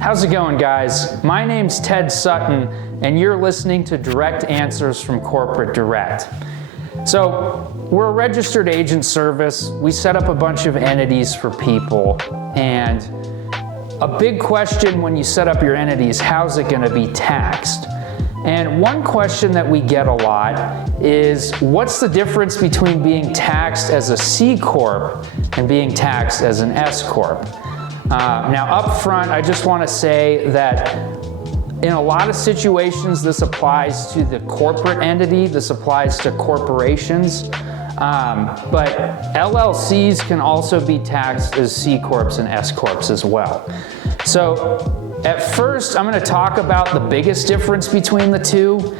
How's it going, guys? My name's Ted Sutton, and you're listening to Direct Answers from Corporate Direct. So, we're a registered agent service. We set up a bunch of entities for people, and a big question when you set up your entity is, how's it going to be taxed? And one question that we get a lot is, what's the difference between being taxed as a C-Corp and being taxed as an S-Corp? Now, up front, I just want to say that in a lot of situations, this applies to the corporate entity. This applies to corporations. But LLCs can also be taxed as C-Corps and S-Corps as well. So at first, I'm going to talk about the biggest difference between the two.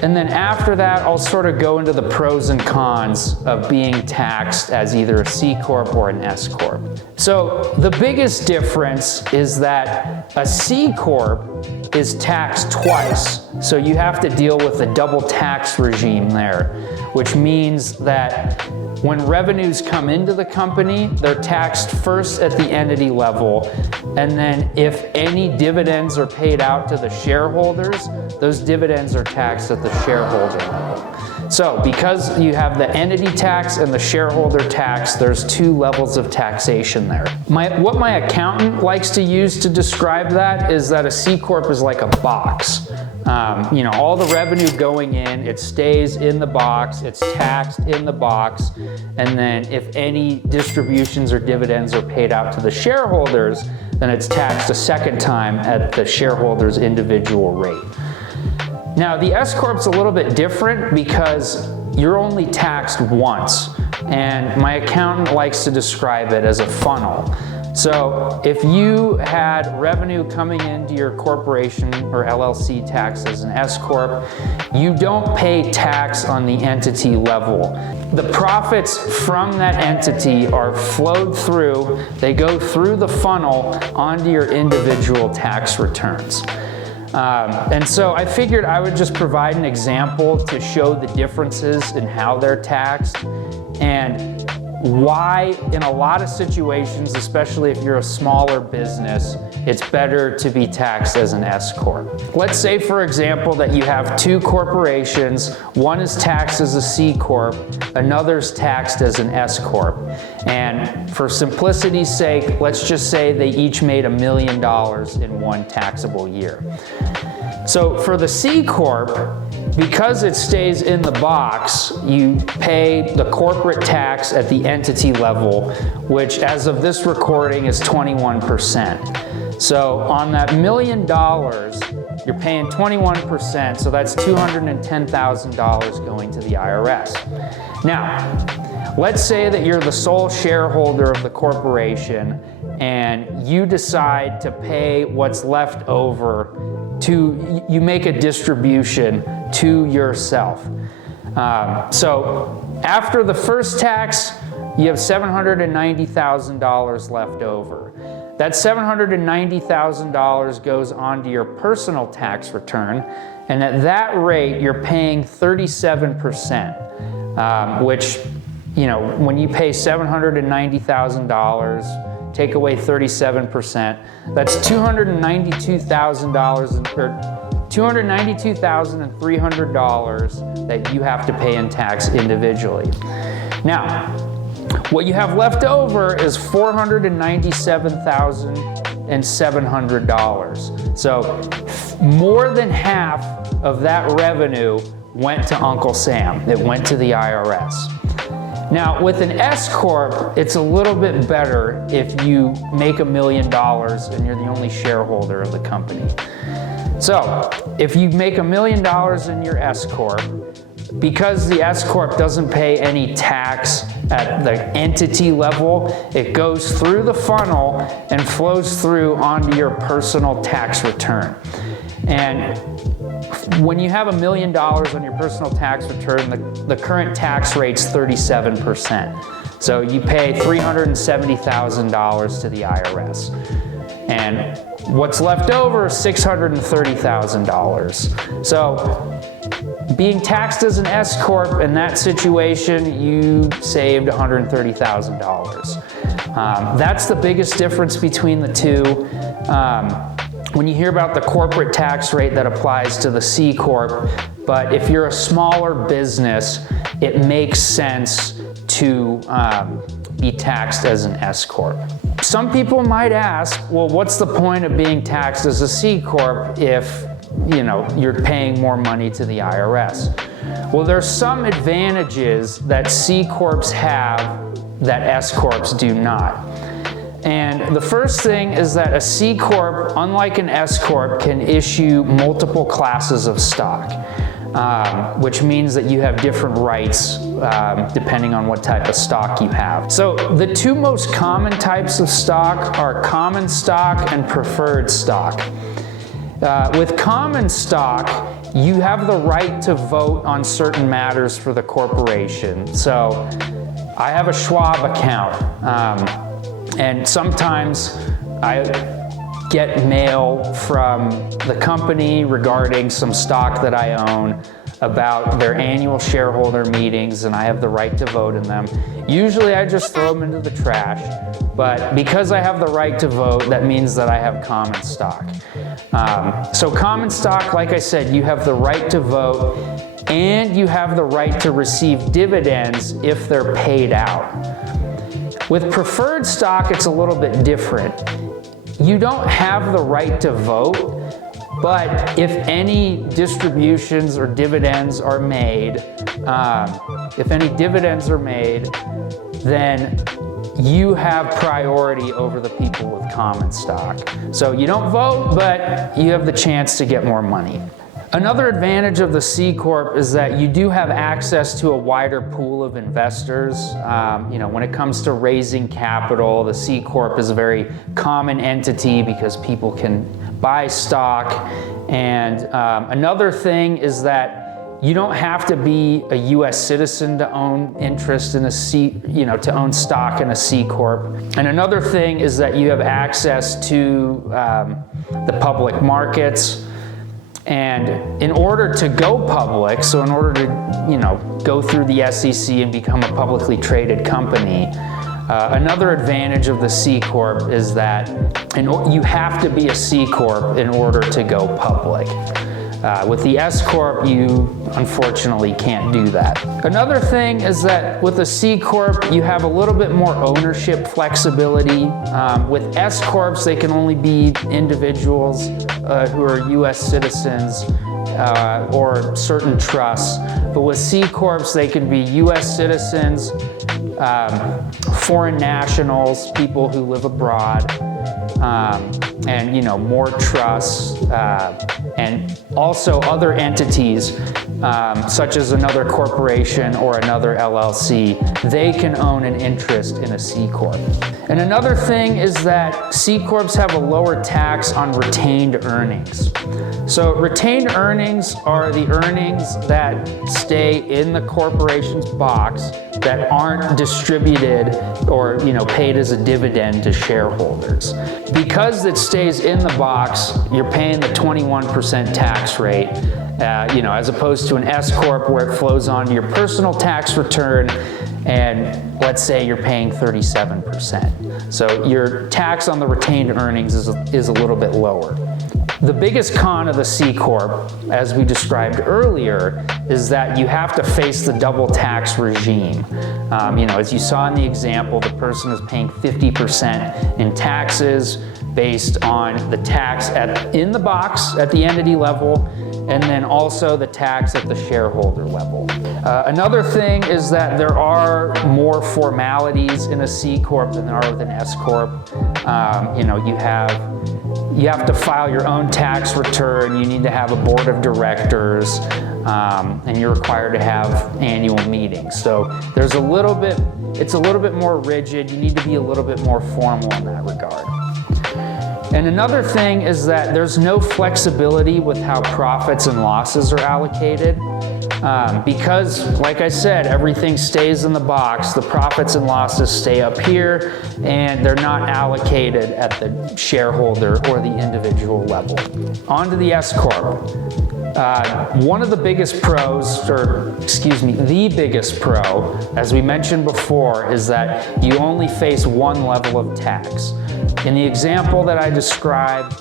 And then after that, I'll sort of go into the pros and cons of being taxed as either a C-Corp or an S-Corp. So the biggest difference is that a C-Corp is taxed twice. So you have to deal with a double tax regime there, which means that when revenues come into the company, they're taxed first at the entity level, and then if any dividends are paid out to the shareholders, those dividends are taxed at the shareholder level. So because you have the entity tax and the shareholder tax, there's two levels of taxation there. What my accountant likes to use to describe that is that a C-Corp is like a box. All the revenue going in, it stays in the box, it's taxed in the box, and then if any distributions or dividends are paid out to the shareholders, then it's taxed a second time at the shareholder's individual rate. Now, the S-Corp's a little bit different because you're only taxed once, and my accountant likes to describe it as a funnel. So if you had revenue coming into your corporation or LLC tax as an S-Corp, you don't pay tax on the entity level. The profits from that entity are flowed through, they go through the funnel onto your individual tax returns. And so I figured I would just provide an example to show the differences in how they're taxed and why in a lot of situations, especially if you're a smaller business, it's better to be taxed as an S-Corp. Let's say, for example, that you have two corporations. One is taxed as a C-Corp, another's taxed as an S-Corp. And for simplicity's sake, let's just say they each made $1 million in one taxable year. So for the C-Corp, because it stays in the box, you pay the corporate tax at the entity level, which as of this recording is 21%. So on that $1 million, you're paying 21%, so that's $210,000 going to the IRS. Now, let's say that you're the sole shareholder of the corporation and you decide to pay what's left over you make a distribution to yourself. So after the first tax, you have $790,000 left over. That $790,000 goes onto your personal tax return, and at that rate, you're paying 37%, which, when you pay $790,000, take away 37%, that's $292,300 that you have to pay in tax individually. Now, what you have left over is $497,700. So more than half of that revenue went to Uncle Sam. It went to the IRS. Now, with an S-Corp, it's a little bit better if you make $1 million and you're the only shareholder of the company. So, if you make $1 million in your S-Corp, because the S-Corp doesn't pay any tax at the entity level, it goes through the funnel and flows through onto your personal tax return. And when you have $1 million on your personal tax return, the current tax rate's 37%. So you pay $370,000 to the IRS. And what's left over is $630,000. So being taxed as an S-Corp in that situation, you saved $130,000. That's the biggest difference between the two. when you hear about the corporate tax rate that applies to the C-Corp, but if you're a smaller business, it makes sense to be taxed as an S-Corp. Some people might ask, well, what's the point of being taxed as a C-Corp if you're paying more money to the IRS? Well, there's some advantages that C-Corps have that S-Corps do not. And the first thing is that a C-Corp, unlike an S-Corp, can issue multiple classes of stock, which means that you have different rights depending on what type of stock you have. So the two most common types of stock are common stock and preferred stock. With common stock, you have the right to vote on certain matters for the corporation. So I have a Schwab account. And sometimes I get mail from the company regarding some stock that I own about their annual shareholder meetings, and I have the right to vote in them. Usually I just throw them into the trash, but because I have the right to vote, that means that I have common stock. So common stock, like I said, you have the right to vote, and you have the right to receive dividends if they're paid out. With preferred stock, it's a little bit different. You don't have the right to vote, but if any distributions or dividends are made, then you have priority over the people with common stock. So you don't vote, but you have the chance to get more money. Another advantage of the C-Corp is that you do have access to a wider pool of investors. When it comes to raising capital, the C-Corp is a very common entity because people can buy stock. And another thing is that you don't have to be a U.S. citizen to own interest in to own stock in a C-Corp. And another thing is that you have access to the public markets. And in order to go public, so in order to go through the SEC and become a publicly traded company, another advantage of the C-Corp is that you have to be a C-Corp in order to go public. With the S-Corp, you unfortunately can't do that. Another thing is that with a C-Corp, you have a little bit more ownership flexibility. With S-Corps, they can only be individuals who are U.S. citizens or certain trusts. But with C-Corps, they can be U.S. citizens, foreign nationals, people who live abroad, and more trusts, and also other entities such as another corporation or another LLC. They can own an interest in a C-Corp. And another thing is that C-Corps have a lower tax on retained earnings. So retained earnings are the earnings that stay in the corporation's box that aren't distributed or paid as a dividend to shareholders. Because it stays in the box, you're paying the 21% tax rate, as opposed to an S-Corp where it flows onto your personal tax return, and let's say you're paying 37%. So your tax on the retained earnings is a little bit lower. The biggest con of the C-Corp, as we described earlier, is that you have to face the double tax regime. As you saw in the example, the person is paying 50% in taxes based on the tax in the box at the entity level, and then also the tax at the shareholder level. Another thing is that there are more formalities in a C-Corp than there are with an S-Corp. You have to file your own tax return, you need to have a board of directors, and you're required to have annual meetings. So it's a little bit more rigid, you need to be a little bit more formal in that regard. And another thing is that there's no flexibility with how profits and losses are allocated. Because, like I said, everything stays in the box, the profits and losses stay up here, and they're not allocated at the shareholder or the individual level. On to the S-Corp. One of the biggest pros, the biggest pro, as we mentioned before, is that you only face one level of tax. In the example that I described,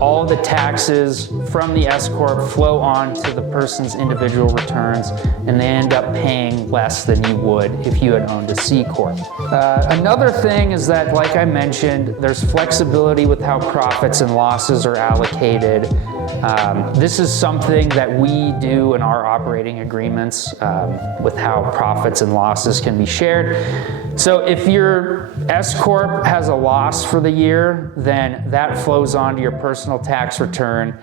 all the taxes from the S-Corp flow on to the person's individual returns, and they end up paying less than you would if you had owned a C-Corp. Another thing is that, like I mentioned, there's flexibility with how profits and losses are allocated. This is something that we do in our operating agreements with how profits and losses can be shared. So if your S-Corp has a loss for the year, then that flows onto your personal tax return.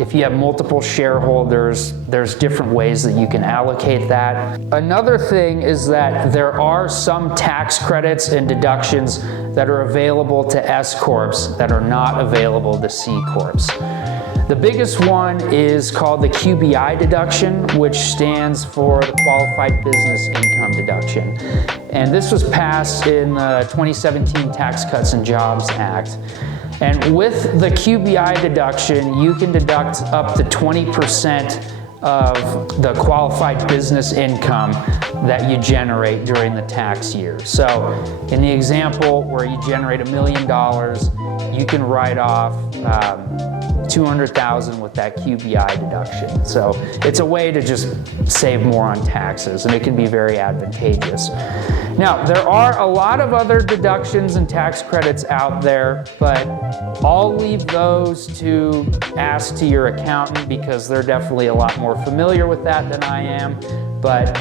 If you have multiple shareholders, there's different ways that you can allocate that. Another thing is that there are some tax credits and deductions that are available to S-Corps that are not available to C-Corps. The biggest one is called the QBI deduction, which stands for the Qualified Business Income Deduction. And this was passed in the 2017 Tax Cuts and Jobs Act. And with the QBI deduction, you can deduct up to 20% of the qualified business income that you generate during the tax year. So in the example where you generate $1 million, you can write off $200,000 with that QBI deduction. So it's a way to just save more on taxes, and it can be very advantageous. Now, there are a lot of other deductions and tax credits out there, but I'll leave those to ask to your accountant because they're definitely a lot more familiar with that than I am. But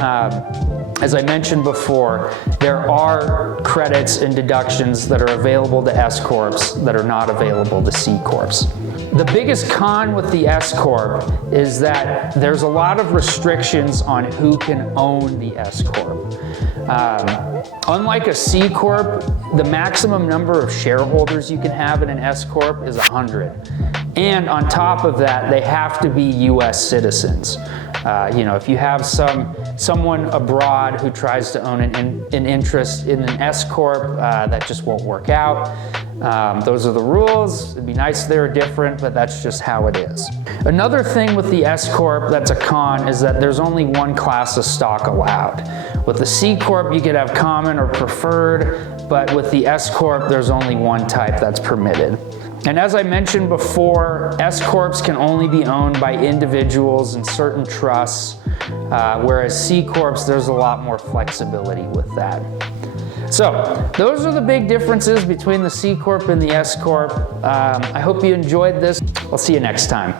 as I mentioned before, there are credits and deductions that are available to S-Corps that are not available to C-Corps. The biggest con with the S-Corp is that there's a lot of restrictions on who can own the S-Corp. Unlike a C-Corp, the maximum number of shareholders you can have in an S-Corp is 100. And on top of that, they have to be US citizens. If you have someone abroad who tries to own an interest in an S-Corp, that just won't work out. Those are the rules. It'd be nice if they were different, but that's just how it is. Another thing with the S-Corp that's a con is that there's only one class of stock allowed. With the C-Corp, you could have common or preferred, but with the S-Corp, there's only one type that's permitted. And as I mentioned before, S-Corps can only be owned by individuals and certain trusts, whereas C-Corps, there's a lot more flexibility with that. So those are the big differences between the C-Corp and the S-Corp. I hope you enjoyed this. I'll see you next time.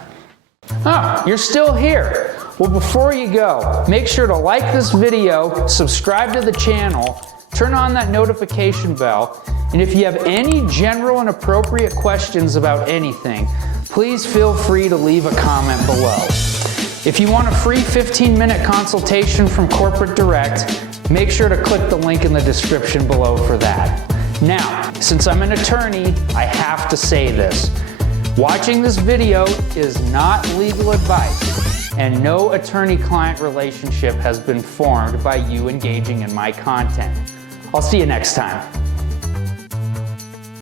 You're still here. Well, before you go, make sure to like this video, subscribe to the channel, turn on that notification bell, and if you have any general and appropriate questions about anything, please feel free to leave a comment below. If you want a free 15-minute consultation from Corporate Direct, make sure to click the link in the description below for that. Now, since I'm an attorney, I have to say this. Watching this video is not legal advice, and no attorney-client relationship has been formed by you engaging in my content. I'll see you next time.